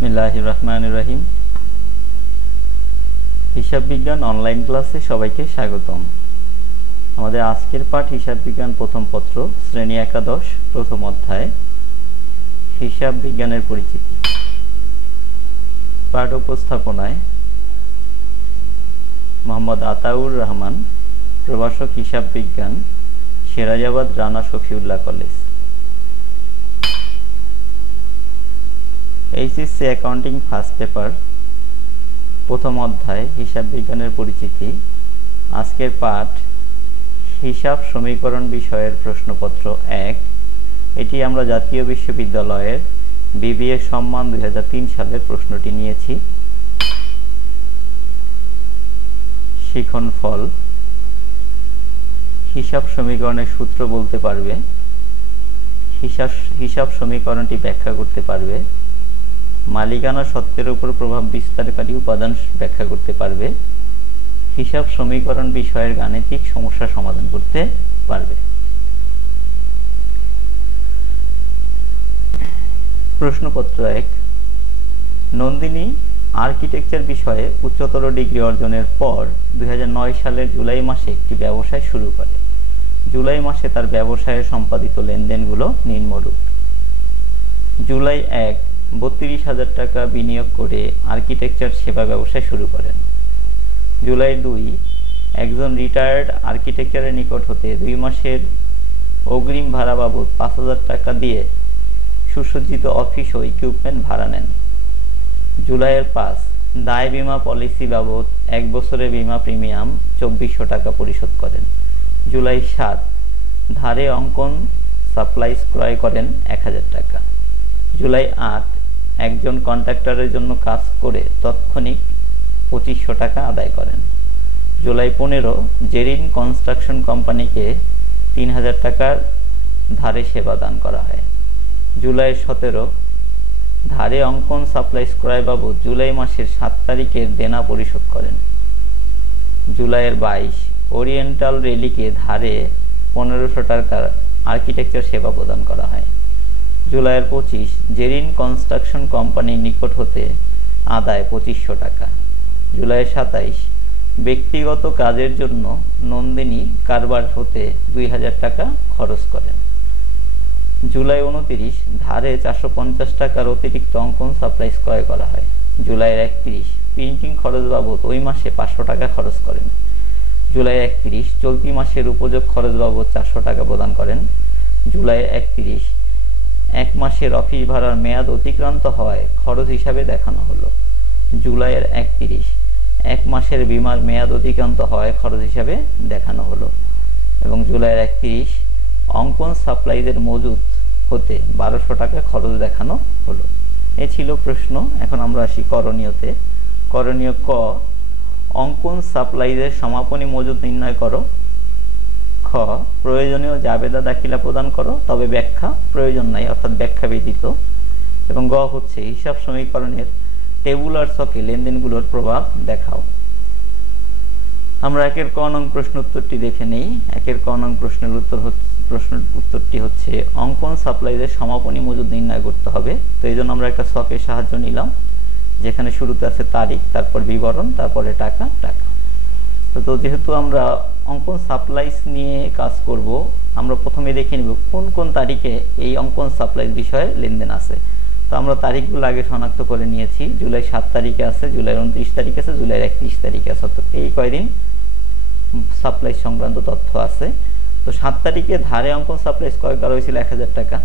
বিসমিল্লাহির রহমানির রহিম। হিসাব বিজ্ঞান অনলাইন ক্লাসে সবাইকে স্বাগতম। আমাদের আজকের পাঠ হিসাব বিজ্ঞান প্রথম পত্র, শ্রেণী একাদশ, প্রথম অধ্যায়, হিসাব বিজ্ঞানের পরিচিতি। পাঠ উপস্থাপনায় মোহাম্মদ আতাউর রহমান, প্রভাষক হিসাব বিজ্ঞান, Sirajabad Rana Shafiullah college. HSC accounting first paper, প্রথম অধ্যায়, হিসাব বিজ্ঞানের পরিচিতি। আজকের পাঠ হিসাব সমীকরণ বিষয়ের প্রশ্নপত্র 1। এটি আমরা জাতীয় বিশ্ববিদ্যালয়ের বিবিএ সম্মান 2003 সালের প্রশ্নটি নিয়েছি। শিখন ফল: হিসাব সমীকরণের সূত্র বলতে পারবে, হিসাব সমীকরণটি ব্যাখ্যা করতে পারবে, মালিকানা সত্ত্বের উপর প্রভাব বিস্তারকারী উপাদান ব্যাখ্যা করতে পারবে, হিসাব সমীকরণ বিষয়ের গাণিতিক সমস্যা সমাধান করতে পারবে। প্রশ্নপত্র 1। নন্দিনী আর্কিটেকচার বিষয়ে উচ্চতর ডিগ্রি অর্জনের পর 2009 সালের জুলাই মাসে একটি ব্যবসায় শুরু করে। জুলাই মাসে তার ব্যবসায়ে সম্পাদিত লেনদেনগুলো নিম্নরূপ: জুলাই 1, 32,000 টাকা বিনিয়োগ করে আর্কিটেকচার সেবা ব্যবসা শুরু করেন। জুলাই 2, একজন রিটায়ার্ড আর্কিটেকচারের নিকট হতে 2 মাসের অগ্রিম ভাড়া বাবদ 5,000 টাকা দিয়ে সুসজ্জিত অফিস ও ইকুইপমেন্ট ভাড়া নেন। জুলাইয়ের 5, দায় বীমা পলিসি বাবদ 1 বছরের বীমা প্রিমিয়াম 2400 টাকা পরিশোধ করেন। জুলাই 7, ধারে অঙ্কন সাপ্লাইজ ক্রয় করেন 1000 টাকা। জুলাই 8, একজন কন্ট্রাক্টরের জন্য কাজ করে তৎক্ষণিক 2500 টাকা আদায় করেন। জুলাই 15, জেরিন কনস্ট্রাকশন কোম্পানিকে 3000 টাকার ধারে সেবা দান করা হয়। জুলাই 17, ধারে অঙ্কন সাপ্লাইজ ক্রয় বাবদ জুলাই মাসের 7 তারিখের দেনা পরিশোধ করেন। জুলাইয়ের 22, ওরিয়েন্টাল রেলিকে ধারে 1500 টাকার আর্কিটেকচার সেবা প্রদান করা হয়। জুলাইয়ের 25, জেরিন কনস্ট্রাকশন কোম্পানির নিকট হতে আদায় 2500 টাকা। জুলাইয়ের 27, ব্যক্তিগত কাজের জন্য নন্দিনী কারবার হতে 2000 টাকা খরচ করেন। জুলাই 29, ধারে 450 টাকার অতিরিক্ত অঙ্কন সাপ্লাইজ ক্রয় করা হয়। জুলাইয়ের 31, প্রিন্টিং খরচ বাবদ ওই মাসে 500 টাকা খরচ করেন। জুলাই 31, চলতি মাসের উপযোগ খরচ বাবদ 400 টাকা প্রদান করেন। জুলাই 31, 1 মাসের অফিস ভাড়ার মেয়াদ অতিক্রান্ত হওয়ায় খরচ হিসাবে দেখানো হলো। জুলাইয়ের 31, 1 মাসের বীমার মেয়াদ অতিক্রান্ত হওয়ায় খরচ হিসাবে দেখানো হলো। এবং জুলাইয়ের 31, অঙ্কন সাপ্লাইজের মজুদ হতে 1200 টাকা খরচ দেখানো হলো। এ ছিল প্রশ্ন। এখন আমরা আসি করণীয়তে। করণীয় ক, অঙ্কন সাপ্লাইজের সমাপনী মজুদ নির্ণয় করো। খ, প্রয়োজনীয় জাবেদা দাখিলা প্রদান করো, তবে ব্যাখ্যা প্রয়োজন নাই, অর্থাৎ ব্যাখ্যা ব্যতীত। এবং গ হচ্ছে হিসাব সমীকরণের টেবুলার ছকে লেনদেনগুলোর প্রভাব দেখাও। আমরা একের ক নং প্রশ্ন উত্তরটি দেখে নেই। একের ক নং প্রশ্নের উত্তরটি হচ্ছে অঙ্কন সাপ্লাইজের সমাপনী মজুদ নির্ণয় করতে হবে। তো এই জন্য আমরা একটা ছকের সাহায্য নিলাম, যেখানে শুরুতে আছে তারিখ, তারপর বিবরণ, তারপরে টাকা। তো যেহেতু আমরা অঙ্কন সাপ্লাইজ নিয়ে কাজ করব, আমরা প্রথমে দেখে নিব কোন কোন তারিখে এই অঙ্কন সাপ্লাইজ বিষয়ে লেনদেন আছে। তো আমরা তারিখগুলো আগে শনাক্ত করে নিয়েছি। জুলাই 7 তারিখে আছে, জুলাই 29 তারিখে আছে, জুলাই 31 তারিখে আছে, অর্থাৎ এই কয়দিন সাপ্লাইজ সংক্রান্ত তথ্য আছে। তো 7 তারিখে ধারে অঙ্কন সাপ্লাইজ ক্রয় করা হয়েছিল 1000 টাকা।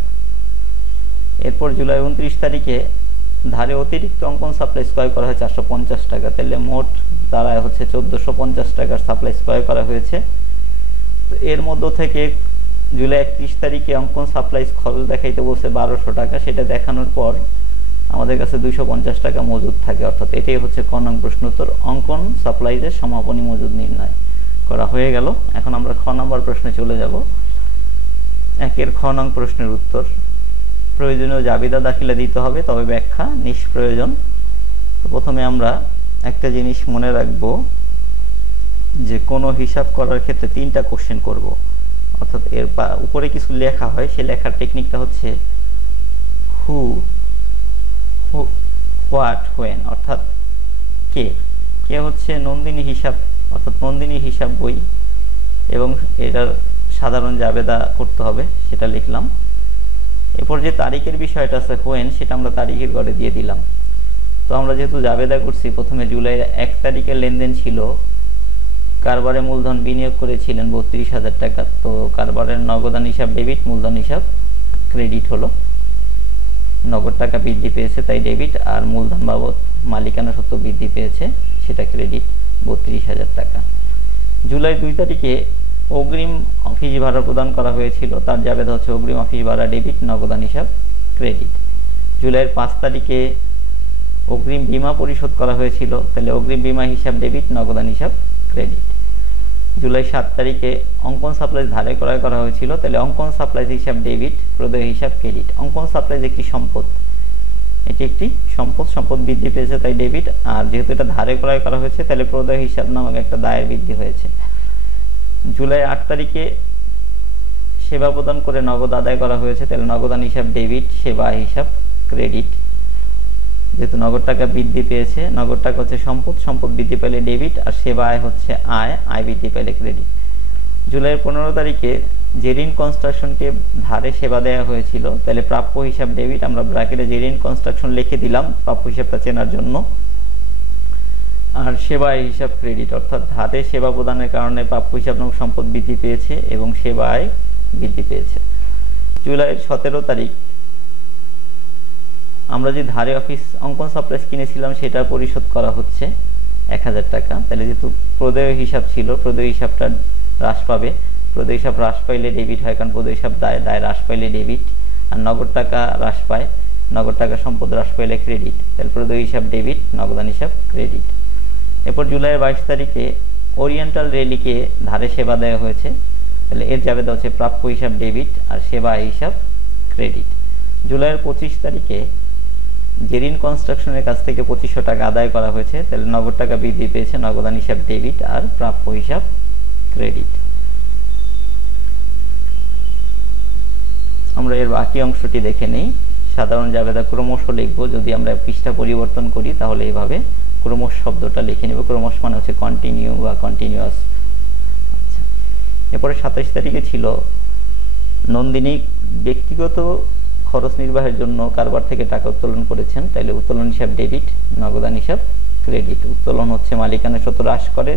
এরপর জুলাই 29 তারিখে ধারে অতিরিক্ত অঙ্কন সাপ্লাইজ ক্রয় করা হয় 450 টাকা। তাহলে মোট দাঁড়ায় হচ্ছে 1450 টাকার সাপ্লাইজ ক্রয় করা হয়েছে। তো এর মধ্য থেকে জুলাই 31 তারিখে অঙ্কন সাপ্লাইজ খরচ দেখাইতে বলছে 1200 টাকা। সেটা দেখানোর পর আমাদের কাছে 250 টাকা মজুদ থাকে, অর্থাৎ এটাই হচ্ছে ক নং প্রশ্ন উত্তর। অঙ্কন সাপ্লাইজের সমাপনী মজুদ নির্ণয় করা হয়ে গেল। এখন আমরা খ নম্বর প্রশ্নে চলে যাব। একের খ নং প্রশ্নের উত্তর: প্রয়োজনীয় জাবেদা দাখিলা দিতে হবে, তবে ব্যাখ্যা নিষ্প্রয়োজন। প্রথমে আমরা একটা জিনিস মনে রাখব, যে কোনো হিসাব করার ক্ষেত্রে 3টা কোশ্চেন করব। অর্থাৎ এর উপরে কিছু লেখা হয়, সেই লেখার টেকনিকটা হচ্ছে হু হোয়াট, হোয়েন অর্থাৎ কে। কে হচ্ছে নন্দিনী হিসাব, অর্থাৎ নন্দিনী হিসাব বই, এবং এটার সাধারণ জাবেদা করতে হবে, সেটা লিখলাম। এরপর যে তারিখের বিষয়টা আছে হোয়েন, সেটা আমরা তারিখের ঘরে দিয়ে দিলাম। তো আমরা যেহেতু জাবেদা করছি, প্রথমে জুলাই 1 তারিখের লেনদেন ছিল, কারবারে মূলধন বিনিয়োগ করেছিলেন 32,000 টাকা। তো কারবারের নগদান হিসাব ডেবিট, মূলধন হিসাব ক্রেডিট হলো। নগদ টাকা বৃদ্ধি পেয়েছে তাই ডেবিট, আর মূলধন বাবদ মালিকানা সত্ত্ব বৃদ্ধি পেয়েছে সেটা ক্রেডিট 32,000 টাকা। জুলাই 2 তারিখে অগ্রিম অফিস ভাড়া প্রদান করা হয়েছিল, তার জাবেদা হচ্ছে অগ্রিম অফিস ভাড়া ডেবিট, নগদান হিসাব ক্রেডিট। জুলাইয়ের 5 তারিখে অগ্রিম বীমা পরিশোধ করা হয়েছিল, তাহলে অগ্রিম বীমা হিসাব ডেবিট, নগদান হিসাব ক্রেডিট। জুলাই 7 তারিখে অঙ্কন সাপ্লাইজ ধারে ক্রয় করা হয়েছিল, তাহলে অঙ্কন সাপ্লাইজ হিসাব ডেবিট, প্রদেয় হিসাব ক্রেডিট। অঙ্কন সাপ্লাইজ একটি সম্পদ, এটি একটি সম্পদ, সম্পদ বৃদ্ধি পেয়েছে তাই ডেবিট, আর যেহেতু এটা ধারে ক্রয় করা হয়েছে তাহলে প্রদেয় হিসাব নামক একটা দায়ের বৃদ্ধি হয়েছে। জুলাই 8 তারিখে সেবা প্রদান করে নগদ আদায় করা হয়েছে, তাহলে নগদান হিসাব ডেবিট, সেবা হিসাব ক্রেডিট। যেহেতু নগদ টাকা বৃদ্ধি পেয়েছে, নগদ টাকা হচ্ছে সম্পদ, সম্পদ বৃদ্ধি পেলে ডেবিট, আর সেবা আয় হচ্ছে আয়, আয় বৃদ্ধি পেলে ক্রেডিট। জুলাইয়ের 15 তারিখে জেরিন কনস্ট্রাকশনকে ধারে সেবা দেওয়া হয়েছিল, তাহলে প্রাপ্য হিসাব ডেবিট, আমরা ব্র্যাকেটে জেরিন কনস্ট্রাকশন লিখে দিলাম প্রাপ্য হিসাবটা চেনার জন্য। আর সেবা আয় হিসাব ক্রেডিট, অর্থাৎ ধারে সেবা প্রদানের কারণে প্রাপ্য হিসাব নামক সম্পদ বৃদ্ধি পেয়েছে এবং সেবা আয় বৃদ্ধি পেয়েছে। জুলাইয়ের 17 তারিখ আমরা যে ধারে অফিস অঙ্কন সাপ্লাইজ কিনেছিলাম সেটা পরিশোধ করা হচ্ছে 1000 টাকা। তাহলে যেহেতু প্রদেয় হিসাব ছিল, প্রদেয় হিসাবটা হ্রাস পাবে, প্রদেয় হিসাব হ্রাস পাইলে ডেবিট হয়, কারণ প্রদেয় হিসাব দায়, দায় হ্রাস পাইলে ডেবিট। আর নগদ টাকা হ্রাস পায়, নগদ টাকা সম্পদ হ্রাস পাইলে ক্রেডিট, তাহলে প্রদেয় হিসাব ডেবিট, নগদান হিসাব ক্রেডিট। এরপর জুলাইয়ের 22 তারিখে ওরিয়েন্টাল রেলিকে ধারে সেবা দেওয়া হয়েছে, তাহলে এর জাবেদা হচ্ছে প্রাপ্য হিসাব ডেবিট আর সেবা হিসাব ক্রেডিট। জুলাইয়ের 25 তারিখে জেরিন কনস্ট্রাকশনের কাছ থেকে 2500 টাকা আদায় করা হয়েছে, তাহলে নগদ টাকা বৃদ্ধি পেয়েছে, নগদান হিসাব ডেবিট আর প্রাপ্য হিসাব ক্রেডিট। আমরা এর বাকি অংশটি দেখে নেই। সাধারণ জাবেদা ক্রমশ লিখব, যদি আমরা পৃষ্ঠা পরিবর্তন করি তাহলে এইভাবে ক্রমশ শব্দটা লিখে নেব। ক্রমশ মানে হচ্ছে কন্টিনিউ বা কন্টিনিউয়াস। আচ্ছা, এরপরে 27 তারিখে ছিল নন্দিনী ব্যক্তিগত খরচ নির্বাহের জন্য কারবার থেকে টাকা উত্তোলন করেছেন, তাইলে উত্তোলন হিসাব ডেবিট, নগদান হিসাব ক্রেডিট। উত্তোলন হচ্ছে মালিকানা সত্ত্ব হ্রাস করে,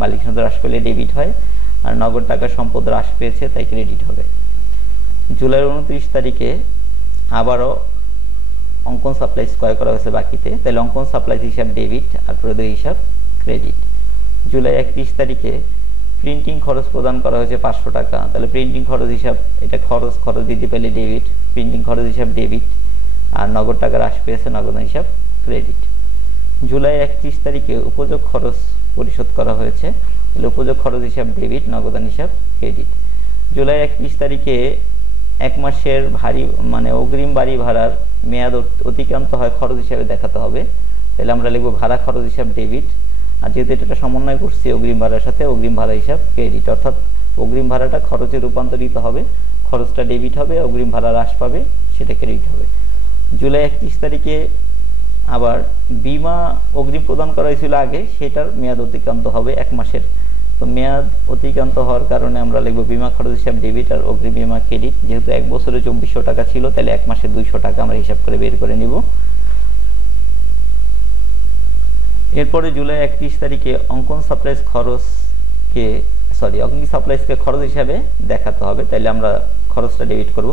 মালিকানা সত্ত্ব হ্রাস পেলে ডেবিট হয়, আর নগদ টাকা সম্পদ হ্রাস পেয়েছে তাই ক্রেডিট হবে। জুলাইয়ের 29 তারিখে আবারও অঙ্কন সাপ্লাইজ ক্রয় করা হয়েছে বাকিতে, তাহলে অঙ্কন সাপ্লাইজ হিসাব ডেবিট আর প্রদেয় হিসাব ক্রেডিট। জুলাই 31 তারিখে প্রিন্টিং খরচ প্রদান করা হয়েছে 500 টাকা, তাহলে প্রিন্টিং খরচ হিসাব, এটা খরচ, খরচ বৃদ্ধি পেলে ডেবিট, প্রিন্টিং খরচ হিসাব ডেবিট, আর নগদ টাকা হ্রাস পেয়েছে, নগদান হিসাব ক্রেডিট। জুলাই 31 তারিখে উপযোগ খরচ পরিশোধ করা হয়েছে, তাহলে উপযোগ খরচ হিসাব ডেবিট, নগদান হিসাব ক্রেডিট। জুলাই 31 তারিখে 1 মাসের ভারী মানে অগ্রিম বাড়ি ভাড়ার মেয়াদ অতিক্রান্ত হয় খরচ হিসাবে দেখাতে হবে, তাহলে আমরা লিখবো ভাড়া খরচ হিসাব ডেবিট, আর যেহেতু এটা সমন্বয় করছি অগ্রিম ভাড়ার সাথে, অগ্রিম ভাড়া হিসাব ক্রেডিট, অর্থাৎ অগ্রিম ভাড়াটা খরচে রূপান্তরিত হবে, খরচটা ডেবিট হবে, অগ্রিম ভাড়া হ্রাস পাবে, সেটা ক্রেডিট হবে। জুলাই 31 তারিখে আবার বীমা অগ্রিম প্রদান করা হয়েছিল আগে, সেটার মেয়াদ অতিক্রান্ত হবে 1 মাসের। তো মেয়াদ অতিক্রান্ত হওয়ার কারণে আমরা লিখবো বীমা খরচ হিসাব ডেবিট আর অগ্রিম বীমা ক্রেডিট। যেহেতু 1 বছরে 2400 টাকা ছিল, তাহলে 1 মাসে 200 টাকা আমরা হিসাব করে বের করে নিব। এরপরে জুলাই 31 তারিখে অঙ্কন সাপ্লাইজ খরচকে অঙ্কন সাপ্লাইজকে খরচ হিসাবে দেখাতে হবে, তাইলে আমরা খরচটা ডেবিট করব।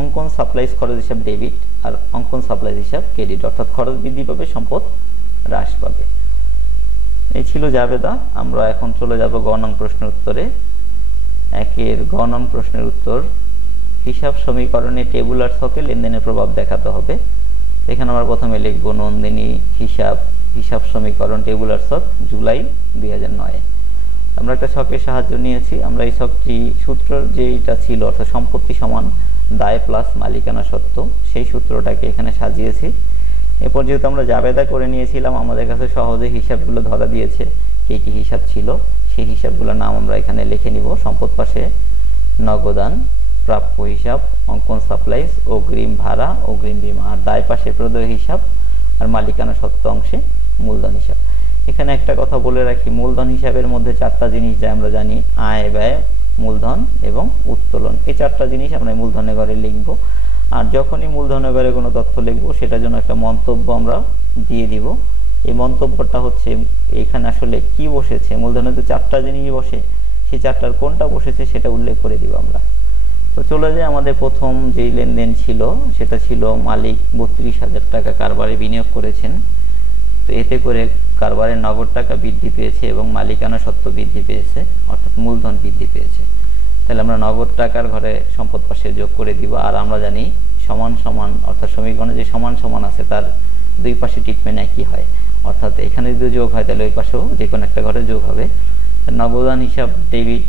অঙ্কন সাপ্লাইজ খরচ হিসাব ডেবিট আর অঙ্কন সাপ্লাইজ হিসাব ক্রেডিট, অর্থাৎ খরচ বৃদ্ধি পাবে, সম্পদ হ্রাস পাবে। এই ছিল জাবেদা। আমরা এখন চলে যাব গ নং প্রশ্নের উত্তরে। 1-এর গ নং প্রশ্নের উত্তর, হিসাব সমীকরণে টেবুলার ছকে লেনদেনের প্রভাব দেখাতে হবে। এখানে আমরা প্রথমে লিখব নন্দিনী হিসাব সমীকরণ টেবুলার ছক জুলাই 2009। আমরা একটা ছকের সাহায্য নিয়েছি। আমরা এই ছকটি সূত্র যেটা ছিল, অর্থাৎ সম্পত্তি সমান দায় প্লাস মালিকানা সত্ত্ব, সেই সূত্রটাকে এখানে সাজিয়েছি। এরপর যেহেতু আমরা জাবেদা করে নিয়েছিলাম, আমাদের কাছে সহজে হিসাবগুলো ধরা দিয়েছে কি কি হিসাব ছিল, সেই হিসাবগুলোর নাম আমরা এখানে লিখে নিব। সম্পদ পাশে নগদান, প্রাপ্য হিসাব, অঙ্কন সাপ্লাইজ, অগ্রিম ভাড়া, অগ্রিম বীমা, আর দায় পাশে প্রদেয় হিসাব, আর মালিকানা সত্ত্ব অংশে মূলধন হিসাব। এখানে একটা কথা বলে রাখি, মূলধন হিসাবের মধ্যে চারটা জিনিস যা আমরা জানি, আয়, ব্যয়, মূলধন এবং উত্তোলন। এই চারটা জিনিস আমরা মূলধনের ঘরে লিখব। আর যখনই মূলধনের ঘরে কোনো তথ্য লিখবো সেটার জন্য একটা মন্তব্য আমরা দিয়ে দিব। এই মন্তব্যটা হচ্ছে এখানে আসলে কি বসেছে, মূলধনে তো চারটা জিনিস বসে, সেই চারটার কোনটা বসেছে সেটা উল্লেখ করে দিব আমরা। তো চলে যায় আমাদের প্রথম যেই লেনদেন ছিল, সেটা ছিল মালিক 32,000 টাকা কারবারে বিনিয়োগ করেছেন। তো এতে করে কারবারের নগদ টাকা বৃদ্ধি পেয়েছে এবং মালিকানা সত্ত্ব বৃদ্ধি পেয়েছে, অর্থাৎ মূলধন বৃদ্ধি পেয়েছে। তাহলে আমরা নগদ টাকার ঘরে সম্পদ পাশে যোগ করে দিব। আর আমরা জানি সমান সমান, অর্থাৎ সমীকরণে যে সমান সমান আছে তার দুই পাশে ট্রিটমেন্ট একই হয়, অর্থাৎ এখানে যদি যোগ হয় তাহলে ওই পাশেও যে কোনো একটা ঘরে যোগ হবে। নগদান হিসাব ডেবিট,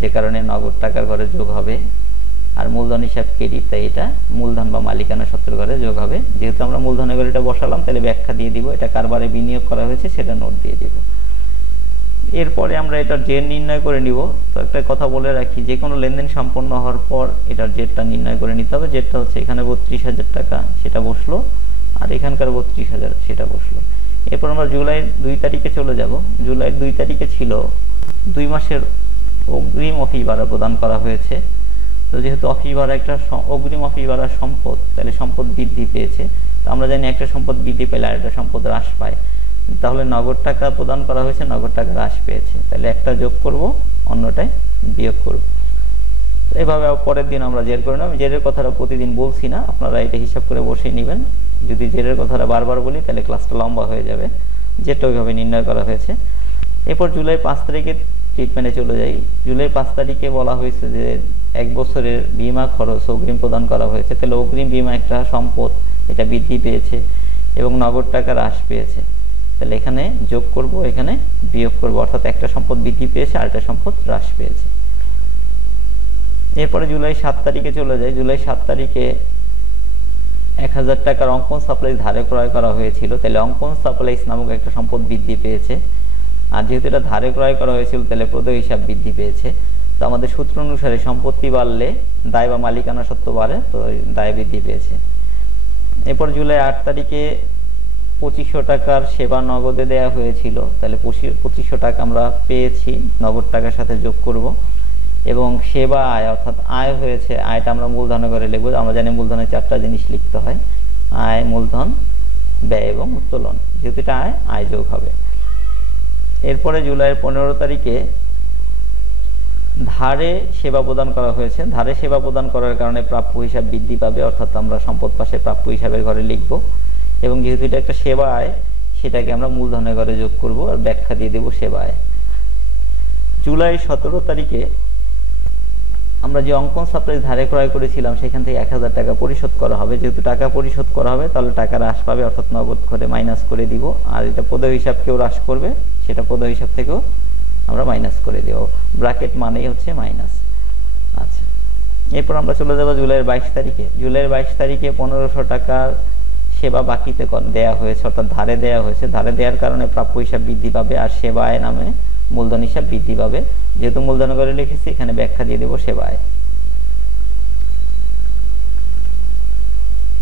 যে কারণে নগদ টাকার ঘরে যোগ হবে, আর মূলধন হিসাব ক্রেডিট, তাই এটা মূলধন বা মালিকানা সত্ত্বের ঘরে যোগ হবে। যেহেতু আমরা মূলধনের ঘরে এটা বসালাম, তাহলে ব্যাখ্যা দিয়ে দিব, এটা কারবারে বিনিয়োগ করা হয়েছে সেটা নোট দিয়ে দিব। এরপরে আমরা এটার জেড নির্ণয় করে নিব। তো একটা কথা বলে রাখি, যে কোনো লেনদেন সম্পন্ন হওয়ার পর এটার জেডটা নির্ণয় করে নিতে হবে। জেডটা হচ্ছে এখানে 32,000 টাকা সেটা বসলো, আর এখানকার 32,000 সেটা বসলো। এরপর আমরা জুলাইয়ের 2 তারিখে চলে যাব। জুলাইয়ের 2 তারিখে ছিল 2 মাসের অগ্রিম অফিস ভাড়া প্রদান করা হয়েছে। তো যেহেতু অফিস ভাড়া একটা অগ্রিম অফিস ভাড়া সম্পদ, তাহলে সম্পদ বৃদ্ধি পেয়েছে। তো আমরা জানি একটা সম্পদ বৃদ্ধি পেলে আর একটা সম্পদ হ্রাস পায়, তাহলে নগদ টাকা প্রদান করা হয়েছে, নগদ টাকা হ্রাস পেয়েছে, তাহলে একটা যোগ করব, অন্যটায় বিয়োগ করব। এভাবে পরের দিন আমরা জের করে নেব। জেরের কথাটা প্রতিদিন বলছি না, আপনারা এটা হিসাব করে বসিয়ে নেবেন। যদি জেরের কথাটা বারবার বলি তাহলে ক্লাসটা লম্বা হয়ে যাবে। যেটা ওইভাবে নির্ণয় করা হয়েছে। এরপর জুলাই 5 তারিখে ট্রিটমেন্টে চলে যাই। জুলাই 5 তারিখে বলা হয়েছে যে 1 বছরের বীমা খরচ অগ্রিম প্রদান করা হয়েছে। তাহলে অগ্রিম বীমা একটা সম্পদ, এটা বৃদ্ধি পেয়েছে এবং নগদ টাকা হ্রাস পেয়েছে। তাহলে এখানে যোগ করব, এখানে বিয়োগ করব, অর্থাৎ একটা সম্পদ বৃদ্ধি পেয়েছে আর একটা সম্পদ হ্রাস পেয়েছে। এরপরে জুলাই 7 তারিখে চলে যায়। জুলাই 7 তারিখে 1000 টাকার অঙ্কন সাপ্লাইজ ধারে ক্রয় করা হয়েছিল। তাহলে অঙ্কন সাপ্লাইজ নামক একটা সম্পদ বৃদ্ধি পেয়েছে, আর যেহেতু এটা ধারে ক্রয় করা হয়েছিল তাহলে প্রদেয় হিসাব বৃদ্ধি পেয়েছে। তো আমাদের সূত্র অনুসারে সম্পত্তি বাড়লে দায় বা মালিকানা সত্ত্ব বাড়ে, তো দায় বৃদ্ধি পেয়েছে। এরপর জুলাই 8 তারিখে 2500 টাকার সেবা নগদে দেয়া হয়েছিল। তাহলে 2500 টাকা আমরা পেয়েছি, নগদ টাকার সাথে যোগ করব। এবং সেবা আয়, অর্থাৎ আয় হয়েছে, আয়টা আমরা মূলধনে করে লিখবো। আমরা জানি মূলধনে চারটা জিনিস লিখতে হয়, আয়, মূলধন, ব্যয় এবং উত্তোলন। যেহেতু এটা আয়, আয় যোগ হবে। এরপরে জুলাইয়ের 15 তারিখে ধারে সেবা প্রদান করা হয়েছে। ধারে সেবা প্রদান করার কারণে প্রাপ্য হিসাব বৃদ্ধি পাবে, অর্থাৎ আমরা সম্পদ পাশে প্রাপ্য হিসাবের ঘরে লিখব। এবং যেহেতু এটা একটা সেবা আয়, সেটাকে আমরা মূলধনের ঘরে যোগ করব আর ব্যাখ্যা দিয়ে দেব সেবা আয়। জুলাই 17 তারিখে আমরা যে অঙ্কন সাপ্লাইজ ধারে ক্রয় করেছিলাম সেখান থেকে 1000 টাকা পরিশোধ করা হবে। যেহেতু টাকা পরিশোধ করা হবে তাহলে টাকা হ্রাস পাবে, অর্থাৎ নগদ ঘরে মাইনাস করে দিব। আর এটা প্রদেয় হিসাবকেও হ্রাস করবে, সেটা প্রদেয় হিসাব থেকেও আমরা মাইনাস করে দেব। ব্র্যাকেট মানেই হচ্ছে মাইনাস। আচ্ছা, এরপর আমরা চলে যাব জুলাইয়ের 22 তারিখে। জুলাইয়ের 22 তারিখে 1500 টাকার সেবা বাকিতে দেয়া হয়েছে, অর্থাৎ ধারে দেয়া হয়েছে। ধারে দেওয়ার কারণে প্রাপ্য হিসাব বৃদ্ধি পাবে আর সেবা আয় নামে মূলধন হিসাব বৃদ্ধি পাবে। যেহেতু মূলধন করে লিখেছি, এখানে ব্যাখ্যা দিয়ে দেব সেবা আয়।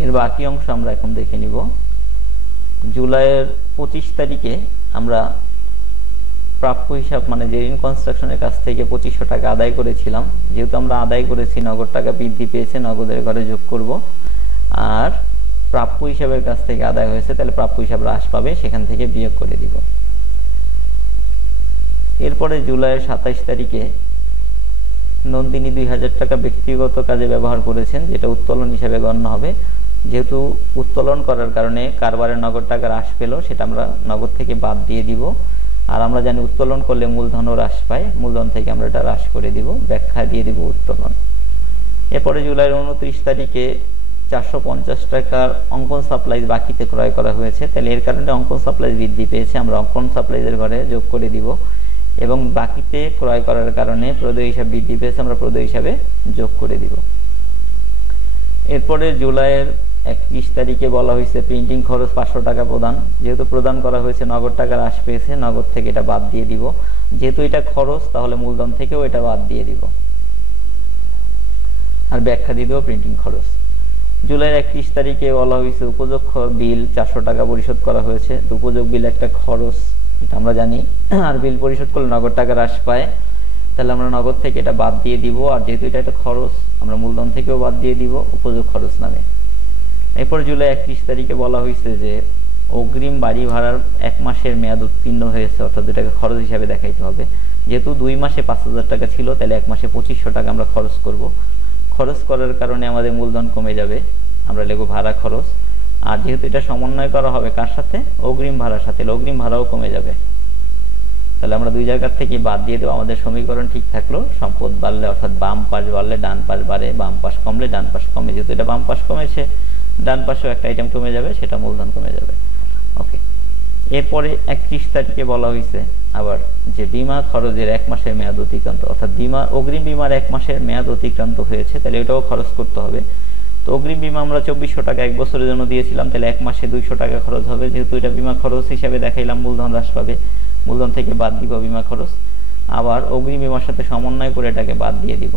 এর বাকি অংশ আমরা এখন দেখে নিব। জুলাইয়ের 25 তারিখে আমরা প্রাপ্য হিসাব মানে জেরিন কনস্ট্রাকশনের কাছ থেকে 2500 টাকা আদায় করেছিলাম। যেহেতু আমরা আদায় করেছি, নগদ টাকা বৃদ্ধি পেয়েছে, নগদের ঘরে যোগ করব। আর প্রাপ্য হিসাবের কাছ থেকে আদায় হয়েছে, তাহলে প্রাপ্য হিসাব হ্রাস পাবে, সেখান থেকে বিয়োগ করে দিব। এরপরে জুলাইয়ের 27 তারিখে নন্দিনী 2000 টাকা ব্যক্তিগত কাজে ব্যবহার করেছেন, যেটা উত্তোলন হিসাবে গণ্য হবে। যেহেতু উত্তোলন করার কারণে কারবারের নগদ টাকা হ্রাস পেল, সেটা আমরা নগদ থেকে বাদ দিয়ে দিব। আর আমরা জানি উত্তোলন করলে মূলধনও হ্রাস পায়, মূলধন থেকে আমরা এটা হ্রাস করে দিব, ব্যাখ্যা দিয়ে দিব উত্তোলন। এরপরে জুলাইয়ের 29 তারিখে 450 টাকার অঙ্কন সাপ্লাইজ বাকিতে ক্রয় করা হয়েছে। তাহলে এর কারণে অঙ্কন সাপ্লাইজ বৃদ্ধি পেয়েছে, আমরা অঙ্কন সাপ্লাইজের ঘরে যোগ করে দিব। এবং বাকিতে ক্রয় করার কারণে প্রদেয় হিসাব বৃদ্ধি পেয়েছে, আমরা প্রদেয় হিসাবে যোগ করে দিব। এরপরে জুলাইয়ের 31 তারিখে বলা হয়েছে প্রিন্টিং খরচ 500 টাকা প্রদান। যেহেতু প্রদান করা হয়েছে, নগদ টাকা হ্রাস পেয়েছে, নগদ থেকে এটা বাদ দিয়ে দিব। যেহেতু এটা খরচ, তাহলে মূলধন থেকেও এটা বাদ দিয়ে দিব। আর ব্যাখ্যা দিয়ে দেবো প্রিন্টিং খরচ। জুলাইয়ের 31 তারিখে বলা হয়েছে উপযোগ বিল 400 টাকা পরিশোধ করা হয়েছে। তো উপযোগ বিল একটা খরচ, এটা আমরা জানি। আর বিল পরিশোধ করলে নগদ টাকা হ্রাস পায়, তাহলে আমরা নগদ থেকে এটা বাদ দিয়ে দিব। আর যেহেতু এটা একটা খরচ, আমরা মূলধন থেকেও বাদ দিয়ে দিব উপযোগ খরচ নামে। এরপর জুলাই 31 তারিখে বলা হয়েছে যে অগ্রিম বাড়ি ভাড়ার 1 মাসের মেয়াদ উত্তীর্ণ হয়েছে, অর্থাৎ এটাকে খরচ হিসাবে দেখাইতে হবে। যেহেতু 2 মাসে 5000 টাকা ছিল, তাহলে 1 মাসে 2500 টাকা আমরা খরচ করব। খরচ করার কারণে আমাদের মূলধন কমে যাবে, আমরা লিখব ভাড়া খরচ। আর যেহেতু এটা সমন্বয় করা হবে কার সাথে? অগ্রিম ভাড়ার সাথে, অগ্রিম ভাড়াও কমে যাবে। তাহলে আমরা দুই জায়গা থেকে বাদ দিয়ে দেবো। আমাদের সমীকরণ ঠিক থাকলো, সম্পদ বাড়লে অর্থাৎ বাম পাশ বাড়লে ডান পাশ বাড়ে, বাম পাশ কমলে ডান পাশ কমে। যেহেতু এটা বাম পাশ কমেছে, ডান পাশেও একটা আইটেম কমে যাবে, সেটা মূলধন কমে যাবে। ওকে, এরপরে 31 তারিখে বলা হয়েছে আবার যে বিমা খরচের 1 মাসের মেয়াদ অতিক্রান্ত, অর্থাৎ বিমা অগ্রিম বিমার 1 মাসের মেয়াদ অতিক্রান্ত হয়েছে, তাহলে এটাও খরচ করতে হবে। তো অগ্রিম বিমা আমরা 2400 টাকা 1 বছরের জন্য দিয়েছিলাম, তাহলে 1 মাসে 200 টাকা খরচ হবে। যেহেতু এটা বিমা খরচ হিসাবে দেখাইলাম, মূলধন হ্রাস পাবে, মূলধন থেকে বাদ দিব বিমা খরচ। আবার অগ্রিম বিমার সাথে সমন্বয় করে এটাকে বাদ দিয়ে দিব।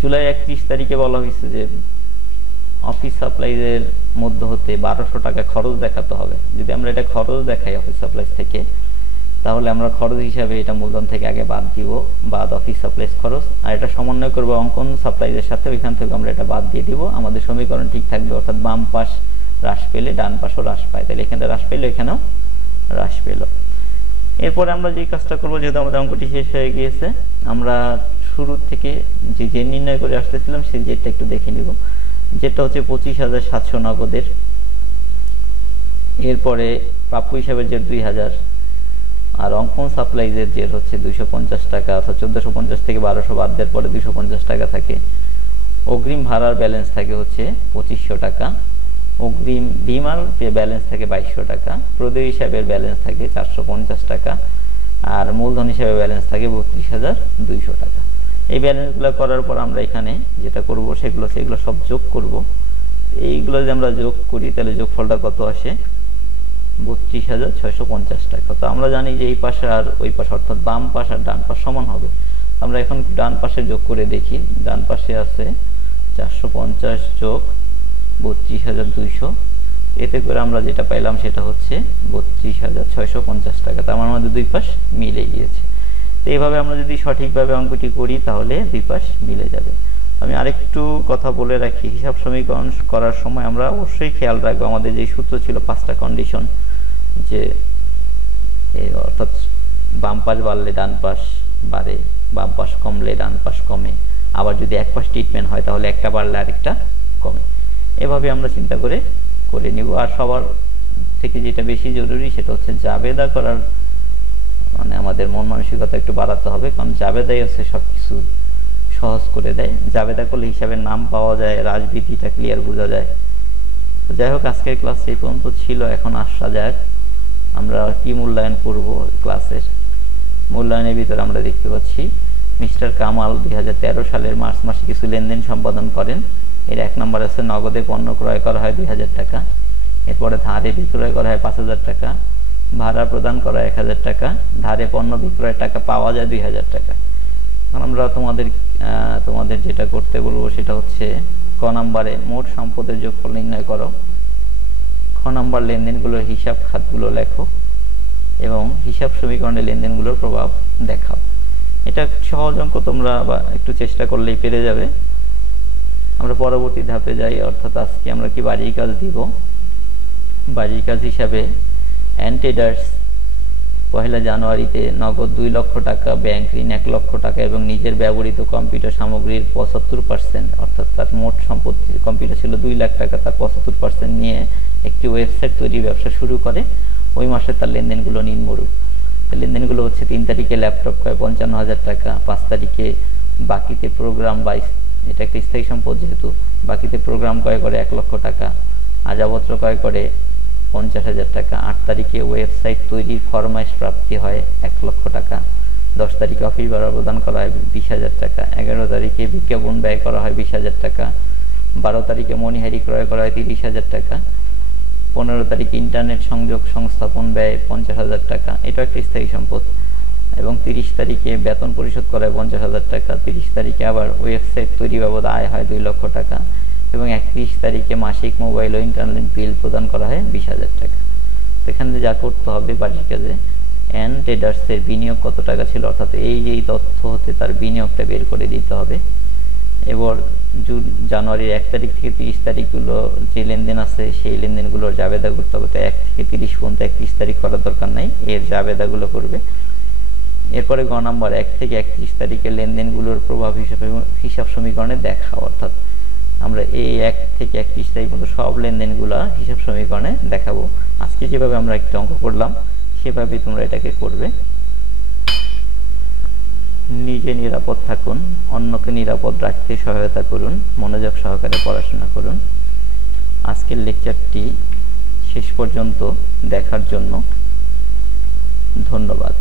জুলাই 31 তারিখে বলা হয়েছে যে অফিস সাপ্লাইজের মধ্য হতে 1200 টাকা খরচ দেখাতে হবে। যদি আমরা এটা খরচ দেখাই অফিস সাপ্লাইজ থেকে, তাহলে আমরা খরচ হিসাবে এটা মূলধন থেকে আগে বাদ দিব, বাদ অফিস সাপ্লাইজ খরচ। আর এটা সমন্বয় করবো অঙ্কন সাপ্লাইজের সাথে, ওইখান থেকে আমরা এটা বাদ দিয়ে দিব। আমাদের সমীকরণ ঠিক থাকবে, অর্থাৎ বাম পাশ হ্রাস পেলে ডান পাশও হ্রাস পায়, তাহলে এখানে হ্রাস পেলে এখানেও হ্রাস পেল। এরপরে আমরা যে কাজটা করবো, যেহেতু আমাদের অঙ্কটি শেষ হয়ে গিয়েছে, আমরা শুরু থেকে যে নির্ণয় করে আসতেছিলাম সেই জেটটা একটু দেখে নিব। যেটা হচ্ছে 25,700 নগদের। এরপরে প্রাপ্য হিসাবে যে 2000, আর অঙ্কন সাপ্লাইজের যে হচ্ছে 250 টাকা, অর্থাৎ 1450 থেকে 1200 বাদ দেওয়ার পরে 250 টাকা থাকে। অগ্রিম ভাড়ার ব্যালেন্স থাকে হচ্ছে 2500 টাকা। অগ্রিম বিমার ব্যালেন্স থাকে 2200 টাকা। প্রদেয় হিসাবের ব্যালেন্স থাকে 450 টাকা। আর মূলধন হিসাবে ব্যালেন্স থাকে 32,200 টাকা। এই ব্যালেন্সগুলো করার পর আমরা এখানে যেটা করব সেগুলো সব যোগ করব। এইগুলো যদি আমরা যোগ করি তাহলে যোগফলটা কত আসে? 32,650 টাকা। তো আমরা জানি যে এই পাশে আর ওই পাশে, অর্থাৎ বাম পাশ আর ডান পাশ সমান হবে। আমরা এখন ডান পাশে যোগ করে দেখি। ডান পাশে আছে 450 যোগ 32,200, এতে করে আমরা যেটা পাইলাম সেটা হচ্ছে 32,650 টাকা। তার মানে আমাদের দুই পাশ মিলে গিয়েছে। তো এইভাবে আমরা যদি সঠিকভাবে অঙ্কটি করি তাহলে দুই পাশ মিলে যাবে। আমি আরেকটু কথা বলে রাখি, হিসাব সমীকরণ করার সময় আমরা অবশ্যই খেয়াল রাখবো আমাদের যে সূত্র ছিল 5টা কন্ডিশন, যে অর্থাৎ বাম পাশ বাড়লে ডান পাশ বাড়ে, বাম পাশ কমলে ডান পাশ কমে, আবার যদি এক পাশ ট্রিটমেন্ট হয় তাহলে একটা বাড়লে আরেকটা কমে। এভাবে আমরা চিন্তা করে নিব। আর সবার থেকে যেটা বেশি জরুরি সেটা হচ্ছে জাবেদা করার, মানে আমাদের মন মানসিকতা একটু বাড়াতে হবে, কারণ জাবেদাই হচ্ছে সবকিছু সহজ করে দেয়। জাবেদা করলে হিসাবের নাম পাওয়া যায়, রাজনীতিটা ক্লিয়ার বোঝা যায়। তো যাই হোক, আজকের ক্লাস এই পর্যন্ত ছিল। এখন আসা যাক আমরা কি মূল্যায়ন করব। ক্লাসের মূল্যায়নের ভিতরে আমরা দেখতে পাচ্ছি মিস্টার কামাল 2013 সালের মার্চ মাসে কিছু লেনদেন সম্পাদন করেন। এর 1 নম্বর আছে নগদে পণ্য ক্রয় করা হয় 2000 টাকা। এরপরে ধারে বিক্রয় করা হয় 5000 টাকা, ভাড়া প্রদান করা 1000 টাকা, ধারে পণ্য বিক্রয়ের টাকা পাওয়া যায় 2000 টাকা। আমরা তোমাদের যেটা করতে বলবো সেটা হচ্ছে ক নম্বরে মোট সম্পদের যোগফল নির্ণয় করো। খ নম্বর লেনদেনগুলোর হিসাব খাতগুলো লেখো এবং হিসাব সমীকরণে লেনদেনগুলোর প্রভাব দেখাও। এটা সহজ অঙ্ক, তোমরা একটু চেষ্টা করলেই পেরে যাবে। আমরা পরবর্তী ধাপে যাই, অর্থাৎ আজকে আমরা কি বাড়ির কাজ দিব। বাড়ির কাজ হিসাবে অ্যান্টেডার্স 1 জানুয়ারিতে নগদ 2 লক্ষ টাকা, ব্যাংক ঋণ 1 লক্ষ টাকা এবং নিজের ব্যবহৃত কম্পিউটার সামগ্রীর 75%, অর্থাৎ তার মোট সম্পত্তি কম্পিউটার ছিল 2 লাখ টাকা, তার 75% নিয়ে একটি ওয়েবসাইট তৈরি ব্যবসা শুরু করে। ওই মাসে তার লেনদেনগুলো নিম্নরূপ। লেনদেনগুলো হচ্ছে 3 তারিখে ল্যাপটপ ক্রয় 55,000 টাকা, 5 তারিখে বাকিতে প্রোগ্রাম এটা একটা স্থায়ী সম্পদ, যেহেতু বাকিতে প্রোগ্রাম ক্রয় করে 1 লক্ষ টাকা, আজাপত্র ক্রয় করে 50,000 টাকা, 8 তারিখে ওয়েবসাইট তৈরির ফরমাইশ প্রাপ্তি হয় 1 লক্ষ টাকা, 10 তারিখে অফিস ভাড়া প্রদান করা হয় 20,000 টাকা, 11 তারিখে বিজ্ঞাপন ব্যয় করা হয় 20,000 টাকা, 12 তারিখে মণিহারি ক্রয় করা হয় 30,000 টাকা, 15 তারিখে ইন্টারনেট সংযোগ সংস্থাপন ব্যয় 50,000 টাকা। এটা একটা স্থায়ী সম্পদ। এবং 30 তারিখে বেতন পরিশোধ করা হয় 50,000 টাকা, 30 তারিখে আবার ওয়েবসাইট তৈরি বাবদ আয় হয় 2 লক্ষ টাকা এবং 31 তারিখে মাসিক মোবাইল ও ইন্টারনেট বিল প্রদান করা হয় 20,000 টাকা। তো এখানে যা করতে হবে বাড়ির কাজে, অ্যান ট্রেডার্সের বিনিয়োগ কত টাকা ছিল, অর্থাৎ এই তথ্য হতে তার বিনিয়োগটা বের করে দিতে হবে। এবার জানুয়ারির 1 তারিখ থেকে 30 তারিখগুলো যে লেনদেন আছে সেই লেনদেনগুলোর জাবেদা করতে হবে। তো 1 থেকে 30 পর্যন্ত 31 তারিখ করার দরকার নাই, এর জাবেদাগুলো করবে। এরপরে গ নাম্বার 1 থেকে 31 তারিখের লেনদেনগুলোর প্রভাব হিসাব সমীকরণে দেখা, অর্থাৎ আমরা এই 1 থেকে 31 তারিখ পর্যন্ত সব লেনদেনগুলা হিসাব সমীকরণে দেখাবো। আজকে যেভাবে আমরা একটা অঙ্ক করলাম সেভাবেই তোমরা এটাকে করবে। নিজে নিরাপদ থাকুন, অন্যকে নিরাপদ রাখতে সহায়তা করুন, মনোযোগ সহকারে পড়াশোনা করুন। আজকের লেকচারটি শেষ পর্যন্ত দেখার জন্য ধন্যবাদ।